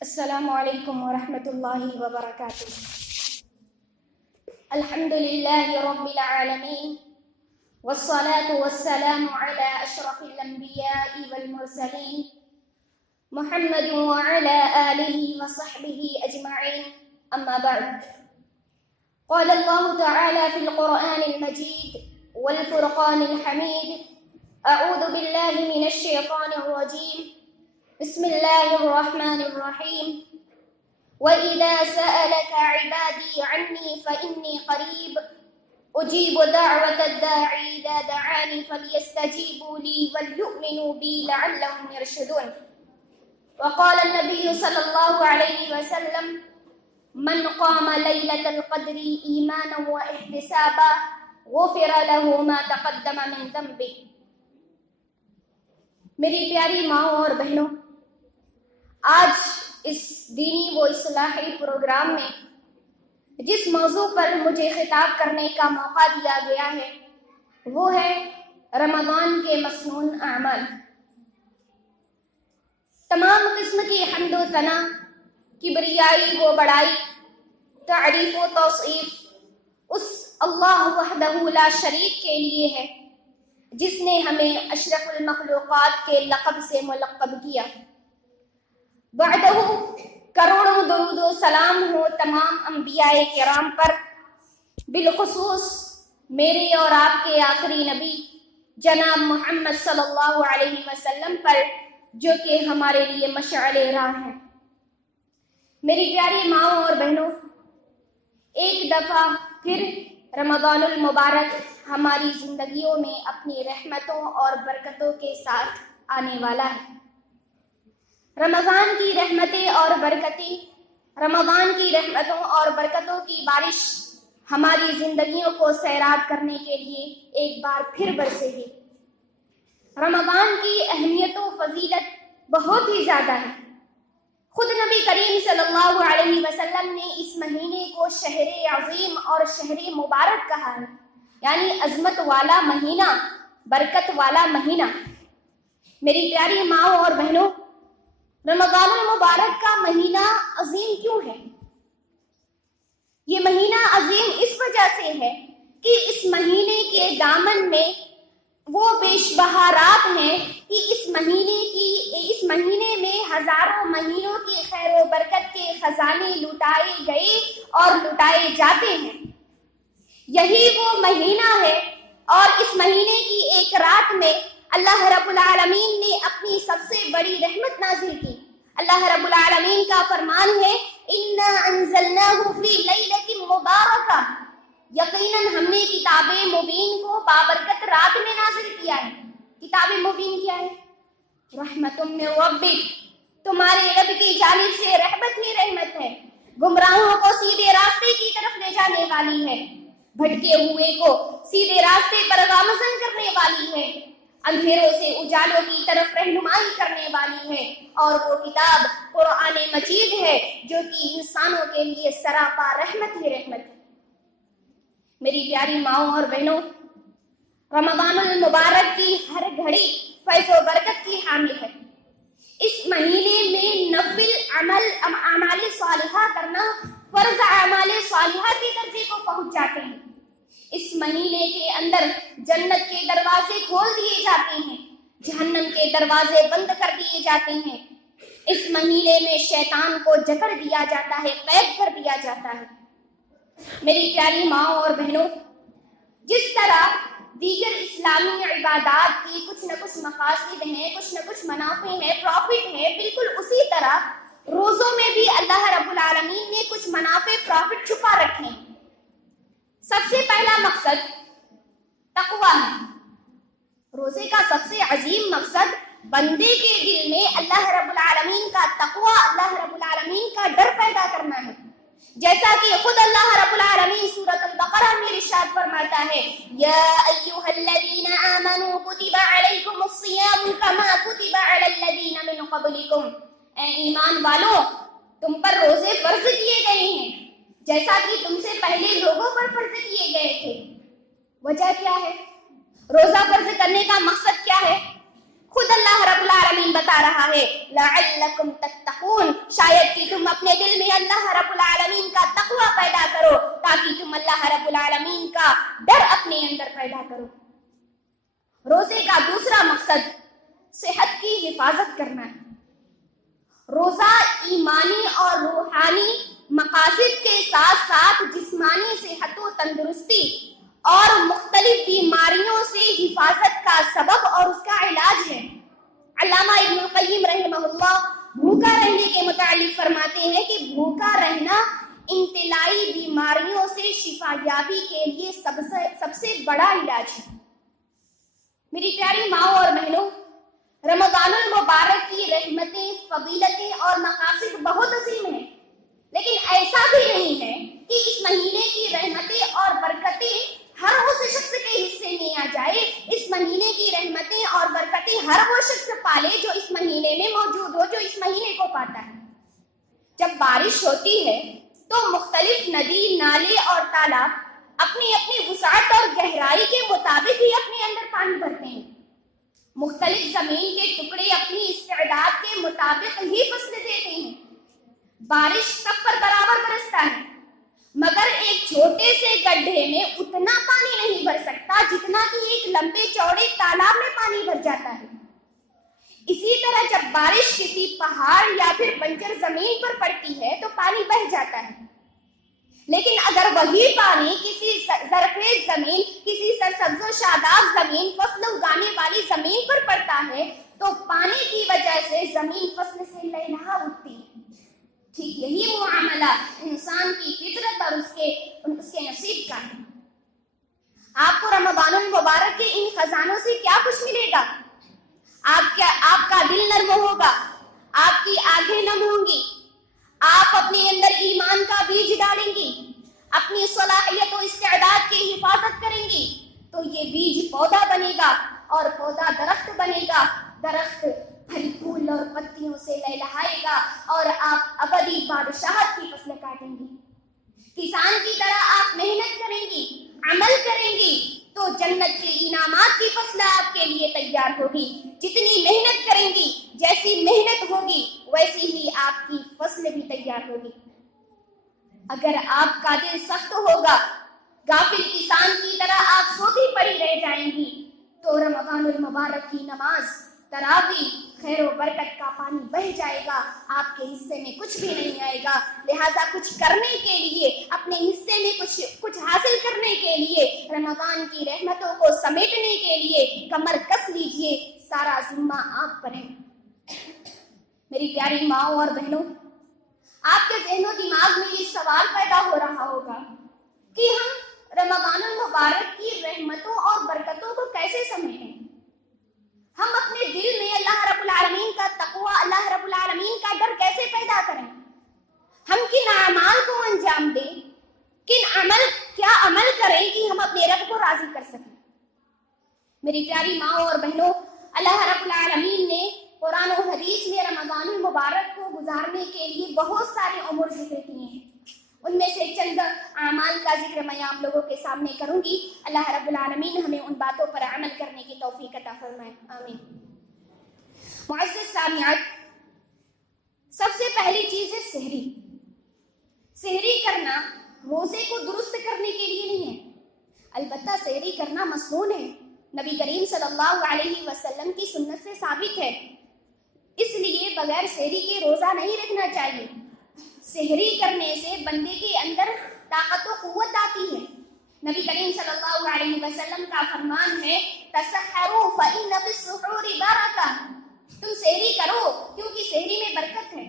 السلام علیکم ورحمۃ اللہ وبرکاتہ۔ الحمد للہ رب العالمین والصلاة والسلام علی اشرف الانبیاء والمرسلین محمد وعلی آلہ وصحبہ اجمعین، اما بعد۔ قال اللہ تعالی فی القرآن المجید والفرقان الحمید، اعوذ باللہ من الشیطان الرجیم، بسم اللہ الرحمن الرحیم۔ وَإِذَا سَأَلَكَ عِبَادِي عَنِّي فَإِنِّي قَرِيبٌ أُجِيبُ دَعْوَةَ الدَّاعِ إِذَا دَعَانِ فَلْيَسْتَجِيبُوا لِي وَلْيُؤْمِنُوا بِي لَعَلَّهُمْ يَرْشُدُونَ۔ وقال النبي صلى الله عليه وسلم: من قام ليلة القدر إيمانا واحتسابا غفر له ما تقدم من ذنبه۔ میری پیاری ماں اور بہنوں، آج اس دینی و اصلاحی پروگرام میں جس موضوع پر مجھے خطاب کرنے کا موقع دیا گیا ہے وہ ہے رمضان کے مسنون اعمال۔ تمام قسم کی حمد و ثنا، کبریائی و بڑائی، تعریف و توصیف اس اللہ وحدہ لا شریک کے لیے ہے جس نے ہمیں اشرف المخلوقات کے لقب سے ملقب کیا۔ بعدہ کروڑوں درود و سلام ہو تمام انبیاء کرام پر، بالخصوص میرے اور آپ کے آخری نبی جناب محمد صلی اللہ علیہ وسلم پر، جو کہ ہمارے لیے مشعل راہ ہیں۔ میری پیاری ماں اور بہنوں، ایک دفعہ پھر رمضان المبارک ہماری زندگیوں میں اپنی رحمتوں اور برکتوں کے ساتھ آنے والا ہے۔ رمضان کی رحمتیں اور برکتیں، رمضان کی رحمتوں اور برکتوں کی بارش ہماری زندگیوں کو سیراب کرنے کے لیے ایک بار پھر برسے گی۔ رمضان کی اہمیت و فضیلت بہت ہی زیادہ ہے۔ خود نبی کریم صلی اللہ علیہ وسلم نے اس مہینے کو شہر عظیم اور شہر مبارک کہا ہے، یعنی عظمت والا مہینہ، برکت والا مہینہ۔ میری پیاری ماں اور بہنوں، رمضان المبارک کا مہینہ عظیم کیوں ہے؟ یہ مہینہ عظیم اس وجہ سے ہے کہ اس مہینے کے دامن میں وہ بیش بہارات ہیں کہ اس مہینے میں ہزاروں مہینوں کی خیر و برکت کے خزانے لٹائے گئے اور لٹائے جاتے ہیں۔ یہی وہ مہینہ ہے، اور اس مہینے کی ایک رات میں اللہ رب العالمین نے اپنی سب سے بڑی رحمت نازل کی۔ اللہ رب العالمین کا فرمان ہے: اِنَّا أَنزَلْنَاهُ فِي لَيْلَةٍ مُبَارَكَةٍ، یقیناً ہم نے کتاب مبین کو بابرکت رات میں نازل کیا ہے۔ کتاب مبین کیا ہے؟ رحمت من ربک، تمہارے رب کی جانب سے رحمت ہی رحمت ہے، گمراہوں کو سیدھے راستے کی طرف لے جانے والی ہے، بھٹکے ہوئے کو سیدھے راستے پر گامزن کرنے والی ہے، اندھیروں سے اجالوں کی طرف رہنمائی کرنے والی ہے، اور وہ کتاب قرآن مجید ہے جو کہ انسانوں کے لیے سراپا رحمت ہی رحمت ہے۔ میری پیاری ماؤں اور بہنوں، رمضان المبارک کی ہر گھڑی فیض و برکت کی حامل ہے۔ اس مہینے میں نفل اعمال صالحہ کرنا فرض اعمال صالحہ کے درجے کو پہنچ جاتے ہیں۔ اس مہینے کے اندر جنت کے دروازے کھول دیے جاتے ہیں، جہنم کے دروازے بند کر دیے جاتے ہیں۔ اس مہینے میں شیطان کو جکڑ دیا جاتا ہے، قید کر دیا جاتا ہے۔ میری پیاری ماں اور بہنوں، جس طرح دیگر اسلامی عبادات کی کچھ نہ کچھ مقاصد ہیں، کچھ نہ کچھ منافع ہیں، پروفٹ ہیں، بالکل اسی طرح روزوں میں بھی اللہ رب العالمین نے کچھ منافع، پروفٹ چھپا رکھے ہیں۔ سب سے پہلا مقصد تقویٰ ہے۔ روزے کا سب سے عظیم مقصد بندے کے دل میں اللہ رب العالمین کا تقویٰ، اللہ رب العالمین کا ڈر پیدا کرنا ہے۔ جیسا کہ خود اللہ رب العالمین سورۃ البقرہ میں ارشاد فرماتا ہے: یا ایھا الذین آمنوا کتب علیکم الصیام کما کتب علی الذین من قبلکم، اے ایمان والو، تم پر روزے فرض کیے گئے ہیں جیسا کہ تم سے پہلے لوگوں پر فرض کیے گئے تھے۔ وجہ کیا ہے؟ روزہ فرض کرنے کا مقصد کیا ہے؟ خود اللہ رب العالمین بتا رہا ہے لعلکم تتقون، شاید کہ تم اپنے دل میں اللہ رب العالمین کا تقوی پیدا کرو تاکہ تم اللہ رب العالمین کا ڈر اپنے اندر پیدا کرو۔ روزے کا دوسرا مقصد صحت کی حفاظت کرنا ہے۔ روزہ ایمانی اور روحانی مقاصد کے ساتھ ساتھ جسمانی صحت و تندرستی اور مختلف بیماریوں سے حفاظت کا سبب اور اس کا علاج ہے۔ علامہ ابن القیم رحمہ اللہ بھوکا رہنے کے متعلق فرماتے ہیں کہ بھوکا رہنا انتلائی بیماریوں سے شفا یابی کے لیے سب سے بڑا علاج ہے۔ میری پیاری ماؤں اور بہنوں، رمضان المبارک کی رحمتیں، فضیلتیں اور مقاصد بہت عظیم ہیں، لیکن ایسا بھی نہیں ہے کہ اس مہینے کی رحمتیں اور برکتیں ہر اس شخص کے حصے میں آ جائے۔ اس مہینے کی رحمتیں اور برکتیں ہر وہ شخص پالے جو اس مہینے میں موجود ہو، جو اس مہینے کو پاتا ہے۔ جب بارش ہوتی ہے تو مختلف ندی، نالے اور تالاب اپنی اپنی وسعت اور گہرائی کے مطابق ہی اپنے اندر پانی بھرتے ہیں۔ مختلف زمین کے ٹکڑے اپنی استعداد کے مطابق ہی فصلیں دیتے ہیں۔ بارش سب پر برابر برستا ہے، مگر ایک چھوٹے سے گڈھے میں اتنا پانی نہیں بھر سکتا جتنا کہ ایک لمبے چوڑے تالاب میں پانی بھر جاتا ہے۔ اسی طرح جب بارش کسی پہاڑ یا پھر بنجر زمین پر پڑتی ہے تو پانی بہہ جاتا ہے، لیکن اگر وہی پانی کسی زرخیز زمین، کسی سرسبز و شاداب زمین، فصل اگانے والی زمین پر پڑتا ہے تو پانی کی وجہ سے زمین فصل سے لہلہا اٹھتی ہے۔ ٹھیک یہی معاملہ انسان کی فطرت اور اس کے نصیب کا ہے۔ آپ کو رمضان المبارک کے ان خزانوں سے کیا کچھ ملے گا؟ آپ کا دل نرم ہوگا، آپ کی آنکھیں نم ہوں گی، آپ اپنے اندر ایمان کا بیج ڈالیں گی، اپنی صلاحیت و استعداد کی حفاظت کریں گی تو یہ بیج پودا بنے گا اور پودا درخت بنے گا، درخت پھل پھول اور پتیوں سے لہلہائے گا اور آپ ابدی بادشاہت کی فصلیں کاٹیں گی۔ کسان کی طرح آپ محنت کریں گی، عمل کریں گی تو جنت کے انعامات کی فصل آپ کے لیے تیار ہوگی۔ جتنی محنت کریں گی، جیسی محنت ہوگی ویسی ہی آپ کی فصل بھی تیار ہوگی۔ اگر آپ کا دل سخت ہوگا، غافل کسان کی طرح آپ سوتی پڑی رہ جائیں گی تو رمضان المبارک کی نماز، تراویح، خیر و برکت کا پانی بہہ جائے گا، آپ کے حصے میں کچھ بھی نہیں آئے گا۔ لہٰذا کچھ کرنے کے لیے، اپنے حصے میں کچھ حاصل کرنے کے لیے، رمضان کی رحمتوں کو سمیٹنے کے لیے کمر کس لیجئے، سارا ذمہ آپ پر ہے۔ میری پیاری ماؤں اور بہنوں، آپ کے ذہن و دماغ میں یہ سوال پیدا ہو رہا ہوگا کہ ہم رمضان المبارک کی رحمتوں اور برکتوں کو کیسے سمیٹیں؟ ہم اپنے دل میں اللہ رب العالمین کا تقوی، اللہ رب العالمین کا ڈر کیسے پیدا کریں؟ ہم کن اعمال کو انجام دیں؟ کیا عمل کریں کہ ہم اپنے رب کو راضی کر سکیں؟ میری پیاری ماں اور بہنوں، اللہ رب العالمین نے قرآن و حدیث میں رمضان المبارک کو گزارنے کے لیے بہت سارے امور ذکر کیے ہیں۔ ان میں سے چند اعمال کا ذکر میں آپ لوگوں کے سامنے کروں گی۔ اللہ رب العالمین ہمیں ان باتوں پر عمل کرنے کی توفیق عطا فرمائے، آمین۔ معزز سامعین، سب سے پہلی چیز ہے سحری۔ سحری کرنا روزے کو درست کرنے کے لیے نہیں ہے، البتہ سحری کرنا مسنون ہے، نبی کریم صلی اللہ علیہ وسلم کی سنت سے ثابت ہے، اس لیے بغیر سحری کے روزہ نہیں رکھنا چاہیے۔ سحری کرنے سے بندے کے اندر طاقت و قوت آتی ہے۔ نبی کریم صلی اللہ علیہ وسلم کا فرمان ہے تسحروا فإن فی السحور برکہ، تم سحری کرو کیونکہ سحری میں برکت ہے۔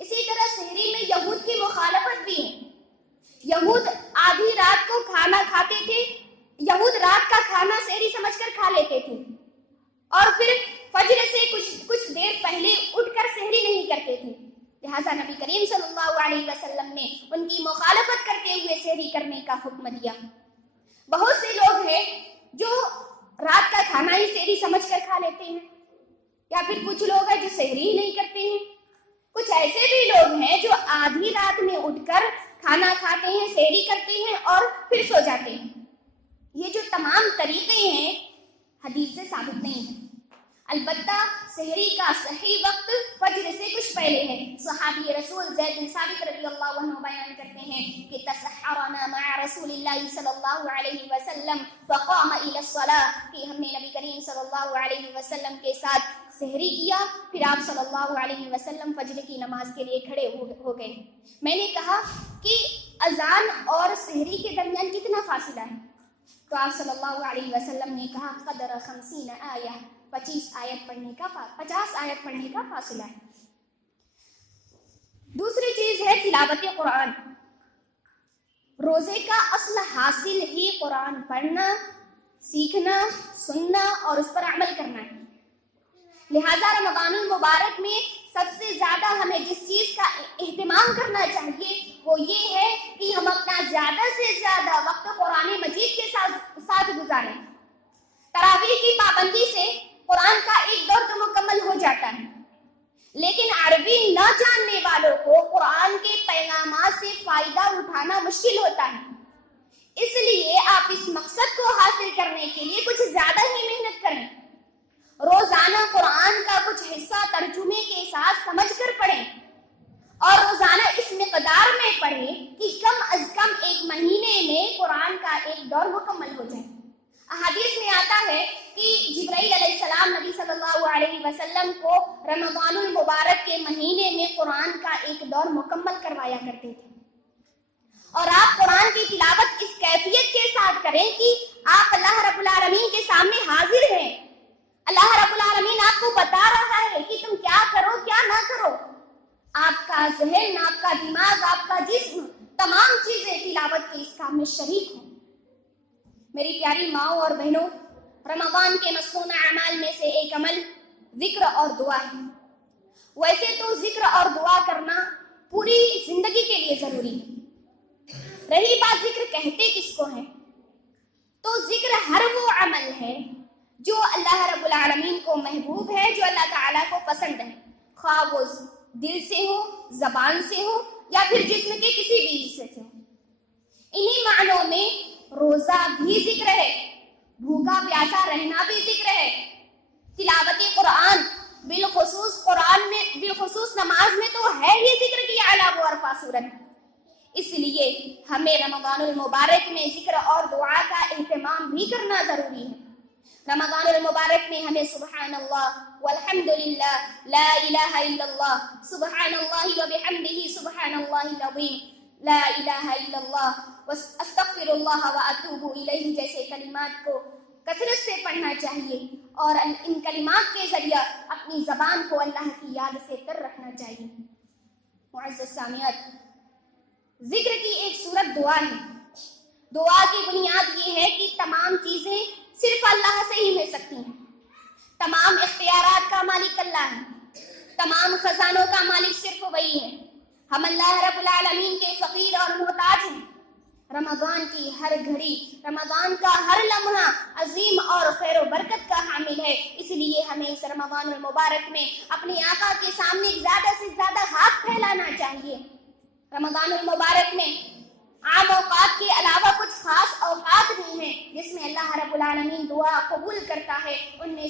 اسی طرح سحری میں یہود کی مخالفت بھی ہے۔ یہود آدھی رات کو کھانا کھاتے تھے، یہود رات کا کھانا سحری سمجھ کر کھا لیتے تھے اور پھر فجر سے کچھ دیر پہلے اٹھ کر سحری نہیں کرتے تھے۔ لہٰذا نبی کریم صلی اللہ علیہ وسلم نے ان کی مخالفت کرتے ہوئے سحری کرنے کا حکم دیا۔ بہت سے لوگ ہیں جو رات کا کھانا ہی سحری سمجھ کر کھا لیتے ہیں، یا پھر کچھ لوگ ہیں جو سحری ہی نہیں کرتے ہیں۔ کچھ ایسے بھی لوگ ہیں جو آدھی رات میں اٹھ کر کھانا کھاتے ہیں، سحری کرتے ہیں اور پھر سو جاتے ہیں۔ یہ جو تمام طریقے ہیں حدیث سے ثابت نہیں ہیں۔ البتہ سحری کا صحیح وقت فجر سے کچھ پہلے ہے۔ صحابی رسول زید بن ثابت رضی اللہ عنہ بیان کرتے ہیں کہ تسحرنا مع رسول اللہ صلی اللہ علیہ وسلم فقام الى الصلاة، کہ ہم نے نبی کریم صلی اللہ علیہ وسلم کے ساتھ سحری کیا، پھر آپ صلی اللہ علیہ وسلم فجر کی نماز کے لیے کھڑے ہو گئے۔ میں نے کہا کہ اذان اور سحری کے درمیان کتنا فاصلہ ہے؟ تو آپ صلی اللہ علیہ وسلم نے کہا قدر 50 آیہ، 50 آیت پڑھنے کا فاصلہ ہے۔ دوسری چیز ہے تلاوت قرآن۔ روزے کا اصل حاصل ہی قرآن پڑھنا، سیکھنا، سننا اور اس پر عمل کرنا ہے۔ لہذا رمضان المبارک میں سب سے زیادہ ہمیں جس چیز کا اہتمام کرنا چاہیے وہ یہ ہے کہ ہم اپنا زیادہ سے زیادہ وقت قرآن مجید کے ساتھ گزاریں۔ تراویح کی پابندی سے قرآن کا ایک دور تو مکمل ہو جاتا ہے، لیکن عربی نہ جاننے والوں کو قرآن کے پیغامات سے فائدہ اٹھانا مشکل ہوتا ہے۔ اس لیے آپ اس مقصد کو حاصل کرنے کے لیے کچھ زیادہ ہی محنت کریں۔ روزانہ قرآن کا کچھ حصہ ترجمے کے ساتھ سمجھ کر پڑھیں اور روزانہ اس مقدار میں پڑھیں کہ کم از کم ایک مہینے میں قرآن کا ایک دور مکمل ہو جائے۔ احادیث میں آتا ہے کہ جبرائیل علیہ السلام نبی صلی اللہ علیہ وسلم کو رمضان المبارک کے مہینے میں قرآن کا ایک دور مکمل کروایا کرتے تھے، اور آپ قرآن کی تلاوت اس کیفیت کے ساتھ کریں کہ آپ اللہ رب العالمین کے سامنے حاضر ہیں۔ اللہ رب العالمین آپ کو بتا رہا ہے کہ تم کیا کرو کیا نہ کرو۔ آپ کا ذہن، آپ کا دماغ، آپ کا جسم، تمام چیزیں تلاوت کے اس کام میں شریک ہوں۔ میری پیاری ماؤں اور بہنوں، رمضان کے مسنون اعمال میں سے ایک عمل ذکر اور دعا ہے۔ ویسے تو ذکر اور دعا کرنا پوری زندگی کے لیے ضروری ہے۔ رہی بات ذکر کہتے کس کو ہے، تو ذکر ہر وہ عمل ہے جو اللہ رب العالمین کو محبوب ہے، جو اللہ تعالیٰ کو پسند ہے، خواہ وہ دل سے ہو، زبان سے ہو یا پھر جسم کے کسی بھی حصے سے ہو۔ انہی معنوں میں روزہ بھی ذکر ہے، بھوکا پیاسا رہنا بھی ذکر ہے، تلاوت قرآن بالخصوص نماز میں تو ہے ہی ذکر کی اعلیٰ و ارفع صورت۔ اس لیے ہمیں رمضان المبارک میں ذکر اور دعا کا اہتمام بھی کرنا ضروری ہے۔ رمضان المبارک میں ہمیں سبحان اللہ والحمدللہ لا الہ الا اللہ، سبحان اللہ وبحمدہ سبحان اللہ العظیم، لا الہ الا اللہ، استغفر اللہ واتوب الیہ جیسے کلمات کو کثرت سے پڑھنا چاہیے، اور ان کلمات کے ذریعہ اپنی زبان کو اللہ کی یاد سے تر رکھنا چاہیے۔ معزز سامعات، ذکر کی ایک صورت دعا ہے۔ دعا کی بنیاد یہ ہے کہ تمام چیزیں صرف اللہ سے ہی مل سکتی ہیں۔ تمام اختیارات کا مالک اللہ ہے، تمام خزانوں کا مالک صرف وہی ہے۔ ہم اللہ رب العالمین کے فقیر اور محتاج ہیں۔ رمضان کی ہر گھڑی، رمضان کا ہر لمحہ عظیم اور خیر و برکت کا حامل ہے۔ اس لیے ہمیں اس رمضان المبارک میں اپنے آقا کے سامنے زیادہ سے زیادہ ہاتھ پھیلانا چاہیے۔ رمضان المبارک میں عام اوقات کے علاوہ کچھ خاص اوقات بھی ہیں جس میں اللہ رب العالمین دعا قبول کرتا ہے۔ ان میں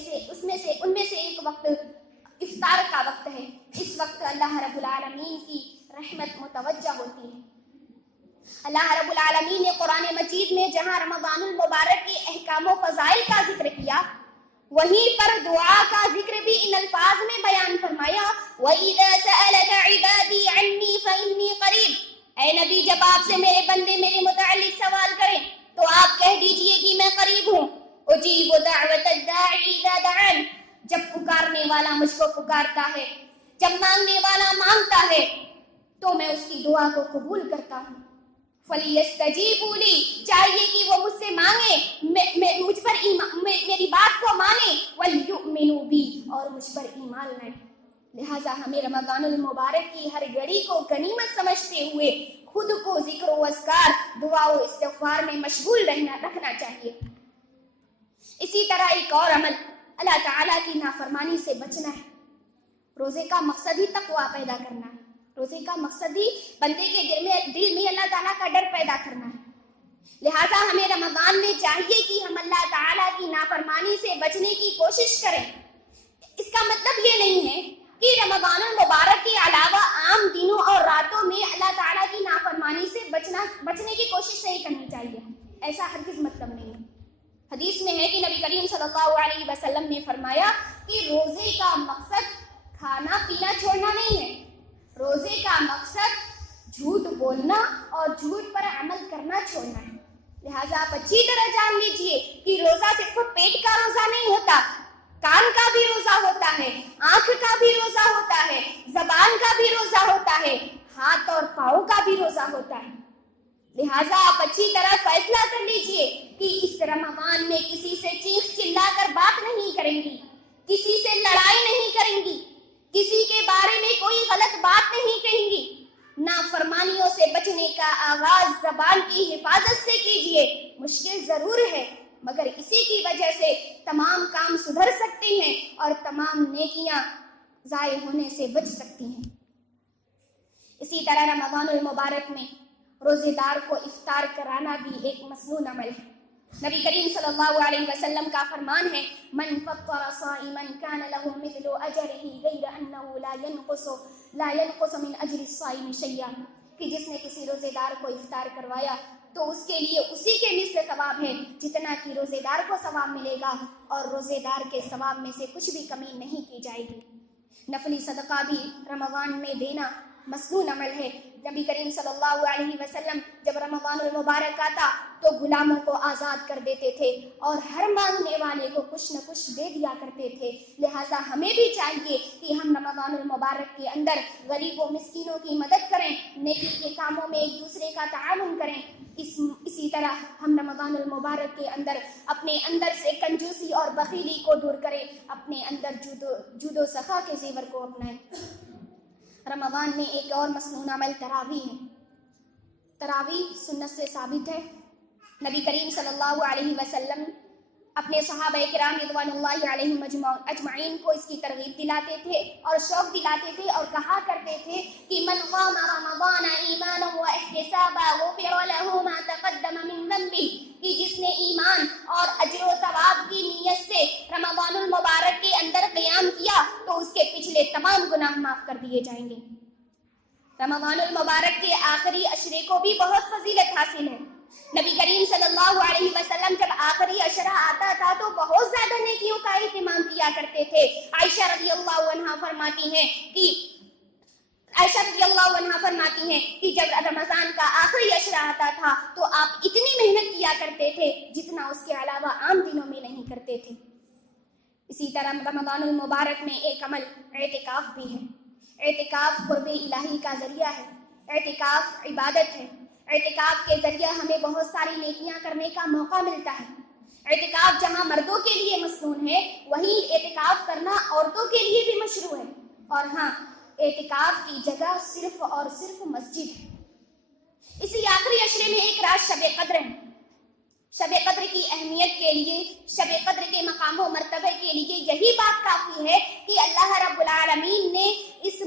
سے ایک وقت افطار کا وقت ہے۔ اس وقت اللہ رب العالمین کی رحمت متوجہ ہوتی ہے۔ اللہ رب العالمین نے قرآن مجید میں جہاں رمضان المبارک کے احکام و فضائل کا ذکر کیا، وہیں پر دعا کا ذکر بھی ان الفاظ میں بیان فرمایا، وَإِذَا سَأَلَكَ عِبَادِي عَنِّي فَإِنِّي قَرِيبٌ۔ اے نبی، جب آپ سے میرے بندے میرے متعلق سوال کریں تو آپ کہہ دیجئے کہ میں قریب ہوں۔ اجیب دعوت الداعی اذا دعان، جب پکارنے والا مجھ کو پکارتا ہے، جب مانگنے والا مانگتا ہے تو میں اس کی دعا کو قبول کرتا ہوں۔ فَلْيَسْتَجِيبُوا لِي، چاہیے کہ وہ مجھ سے مانگیں، مجھ پر میری بات کو مانیں، وَلْيُؤْمِنُوا بِي، اور مجھ پر ایمان لائیں۔ لہٰذا ہمیں رمضان المبارک کی ہر گھڑی کو غنیمت سمجھتے ہوئے خود کو ذکر و اذکار، دعا و استغفار میں مشغول رکھنا چاہیے۔ اسی طرح ایک اور عمل، اللہ تعالیٰ کی نافرمانی سے بچنا ہے۔ روزے کا مقصد ہی تقویٰ پیدا کرنا ہے۔ روزے کا مقصد ہی بندے کے دل میں اللہ تعالیٰ کا ڈر پیدا کرنا ہے۔ لہٰذا ہمیں رمضان میں چاہیے کہ ہم اللہ تعالیٰ کی نافرمانی سے بچنے کی کوشش کریں۔ اس کا مطلب یہ نہیں ہے کہ رمضان المبارک کے علاوہ عام دنوں اور راتوں میں اللہ تعالیٰ کی نافرمانی سے بچنے کی کوشش نہیں کرنی چاہیے. ایسا ہرگز مطلب نہیں ہے. حدیث میں ہے کہ نبی کریم صلی اللہ علیہ وسلم نے فرمایا کہ روزے کا مقصد کھانا پینا چھوڑنا نہیں ہے. روزے کا مقصد جھوٹ بولنا اور جھوٹ پر عمل کرنا چھوڑنا ہے. لہٰذا آپ اچھی طرح جان لیجئے کہ روزہ صرف پیٹ کا روزہ نہیں ہوتا، کان کا بھی روزہ ہوتا ہے، آنکھ کا بھی روزہ ہوتا ہے، زبان کا بھی روزہ ہوتا ہے، ہاتھ اور پاؤں کا بھی روزہ ہوتا ہے. لہٰذا آپ اچھی طرح فیصلہ کر لیجئے کہ اس رمضان میں کسی سے چیخ چلا کر بات نہیں کریں گی، کسی سے لڑائی نہیں کریں گی، کسی کے بارے میں کوئی غلط بات نہیں کہیں گی. نافرمانیوں سے بچنے کا آغاز زبان کی حفاظت سے کیجئے. مشکل ضرور ہے مگر اسی کی وجہ سے تمام کام سدھر سکتے ہیں اور تمام نیکیاں ضائع ہونے سے بچ سکتی ہیں. اسی طرح رمضان المبارک میں روزے دار کو افطار کرانا بھی ایک مسنون عمل ہے. نبی کریم صلی اللہ علیہ وسلم کا فرمان ہے من فطر صائما كان له مثل اجره غير انه لا ينقص من اجر الصائم شيئا، کہ جس نے کسی روزے دار کو افطار کروایا تو اس کے لیے اسی کے مثل ثواب ہے جتنا کہ روزے دار کو ثواب ملے گا، اور روزے دار کے ثواب میں سے کچھ بھی کمی نہیں کی جائے گی. نفلی صدقہ بھی رمضان میں دینا مسنون عمل ہے. نبی کریم صلی اللہ علیہ وسلم جب رمضان المبارک آتا تو غلاموں کو آزاد کر دیتے تھے اور ہر مانگنے والے کو کچھ نہ کچھ دے دیا کرتے تھے. لہٰذا ہمیں بھی چاہیے کہ ہم رمضان المبارک کے اندر غریبوں مسکینوں کی مدد کریں، نیکی کے کاموں میں ایک دوسرے کا تعاون کریں. اسی طرح ہم رمضان المبارک کے اندر اپنے اندر سے کنجوسی اور بخیلی کو دور کریں، اپنے اندر جود و سخا کے زیور کو اپنائیں. رمضان میں ایک اور مسنون عمل تراویح ہے. تراویح سنت سے ثابت ہے. نبی کریم صلی اللہ علیہ وسلم اپنے صحابہ کرام رضوان اللہ علیہم اجمعین کو اس کی ترغیب دلاتے تھے اور شوق دلاتے تھے اور کہا کرتے تھے کہ من قام رمضان ایمانا واحتسابا غفر له ما تقدم من ذنبه، کہ جس نے ایمان اور اجر و ثواب کی نیت سے رمضان المبارک کے اندر قیام کیا تو اس کے پچھلے تمام گناہ معاف کر دیے جائیں گے. رمضان المبارک کے آخری عشرے کو بھی بہت فضیلت حاصل ہے. نبی کریم صلی اللہ علیہ وسلم جب آخری عشرہ آتا تھا تو بہت زیادہ نیکیوں کا اہتمام کیا کرتے تھے. عائشہ رضی اللہ عنہا فرماتی ہیں کہ جب رمضان کا آخری عشرہ آتا تھا تو آپ اتنی محنت کیا کرتے تھے جتنا اس کے علاوہ عام دنوں میں نہیں کرتے تھے. اسی طرح رمضان المبارک میں ایک عمل اعتکاف بھی ہے. اعتکاف قرب الہی کا ذریعہ ہے. اعتکاف عبادت ہے. اعتکاف کے ذریعہ ہمیں بہت ساری نیکیاں کرنے کا موقع ملتا ہے. اعتکاف جہاں مردوں کے لیے مسنون ہے وہیں اعتکاف کرنا عورتوں کے لیے بھی مشروع ہے. اور ہاں، اعتکاف کی جگہ صرف اور صرف مسجد ہے. اسی آخری عشرے میں ایک رات شب قدر ہے. شب قدر کی اہمیت کے لیے، شب قدر کے مقام و مرتبے کے لیے یہی بات کافی ہے کہ اللہ رب العالمین نے اس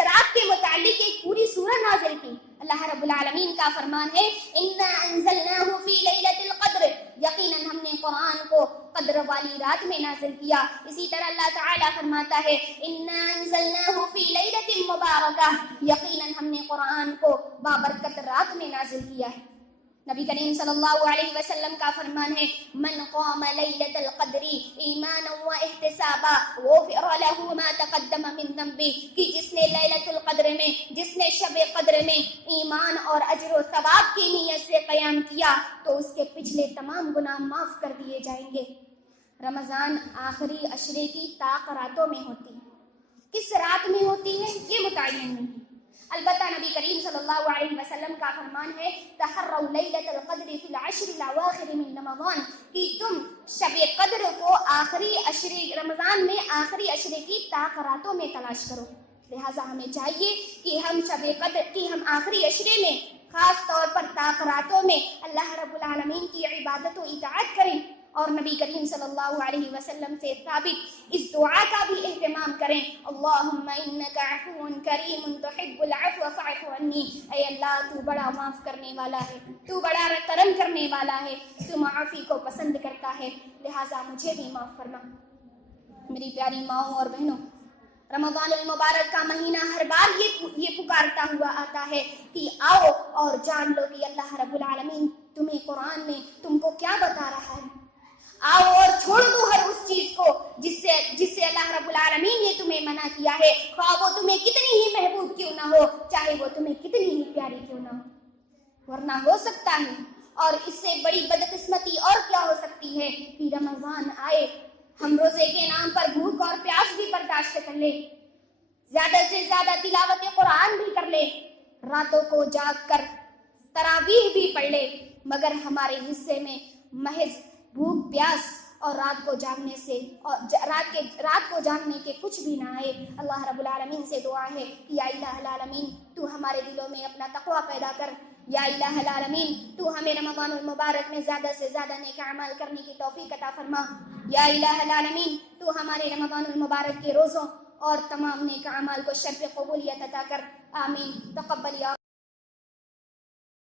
رات کے متعلق ایک پوری سورہ نازل کی. اللہ رب العالمین کا فرمان ہے اِنَّا أَنزَلْنَاهُ فِي لَيْلَةِ الْقَدْرِ، یقیناً ہم نے قرآن کو قدر والی رات میں نازل کیا. اسی طرح اللہ تعالیٰ فرماتا ہے اِنَّا أَنزَلْنَاهُ فِي لَيْلَةٍ مُبَارَكَةٍ، یقیناً ہم نے قرآن کو بابرکت رات میں نازل کیا ہے. نبی کریم صلی اللہ علیہ وسلم کا فرمان ہے من قام لیلۃ القدر ایمانا واحتسابا غفر له ما تقدم من ذنبه، کہ جس نے لیلۃ القدر میں، جس نے شب قدر میں ایمان اور اجر و ثواب کی نیت سے قیام کیا تو اس کے پچھلے تمام گناہ معاف کر دیے جائیں گے. رمضان آخری عشرے کی طاق راتوں میں ہوتی ہے. کس رات میں ہوتی ہے یہ متعین نہیں. البتہ نبی کریم صلی اللہ علیہ وسلم کا فرمان ہے تحروا لیلۃ القدر فی العشر الاواخر من رمضان، کہ تم شب قدر کو آخری عشرے رمضان میں آخری عشرے کی طاق راتوں میں تلاش کرو. لہٰذا ہمیں چاہیے کہ ہم شب قدر کی، ہم آخری عشرے میں خاص طور پر طاق راتوں میں اللہ رب العالمین کی عبادت و اطاعت کریں اور نبی کریم صلی اللہ علیہ وسلم سے ثابت اس دعا کا بھی اہتمام کریں اللہم انک عفو کریم تحب العفو فاعف عنی، اے اللہ تو بڑا معاف کرنے والا ہے، تو بڑا کرم کرنے والا ہے، تو معافی کو پسند کرتا ہے، لہٰذا مجھے بھی معاف فرما. میری پیاری ماؤں اور بہنوں، رمضان المبارک کا مہینہ ہر بار یہ پکارتا ہوا آتا ہے کہ آؤ اور جان لو کہ اللہ رب العالمین تمہیں قرآن میں تم کو کیا بتا رہا ہے. آؤ اور چھوڑ دو ہر اس چیز کو جس سے اللہ رب العالمین نے تمہیں منع کیا ہے، خواہ وہ تمہیں کتنی ہی محبوب کیوں نہ ہو، چاہے وہ تمہیں کتنی ہی پیاری کیوں نہ ہو. ورنہ ہو سکتا ہے، اور اس سے بڑی بدقسمتی اور کیا ہو سکتی ہے کہ رمضان آئے، ہم روزے کے نام پر بھوک اور پیاس بھی برداشت کر لے، زیادہ سے زیادہ تلاوت قرآن بھی کر لے، راتوں کو جاگ کر تراویح بھی پڑھ لے، مگر ہمارے حصے میں محض بھوک پیاس اور رات کو جاگنے سے اور رات کو جاگنے کے کچھ بھی نہ آئے. اللہ رب العالمین سے دعا ہے کہ یا الہ العالمین تو ہمارے دلوں میں اپنا تقوی پیدا کر، یا الہ العالمین تو ہمیں رمضان المبارک میں زیادہ سے زیادہ نیک اعمال کرنے کی توفیق عطا فرما، یا الہ العالمین تو ہمارے رمضان المبارک کے روزوں اور تمام نیک اعمال کو شرف قبولیت عطا کر. آمین. تقبل یا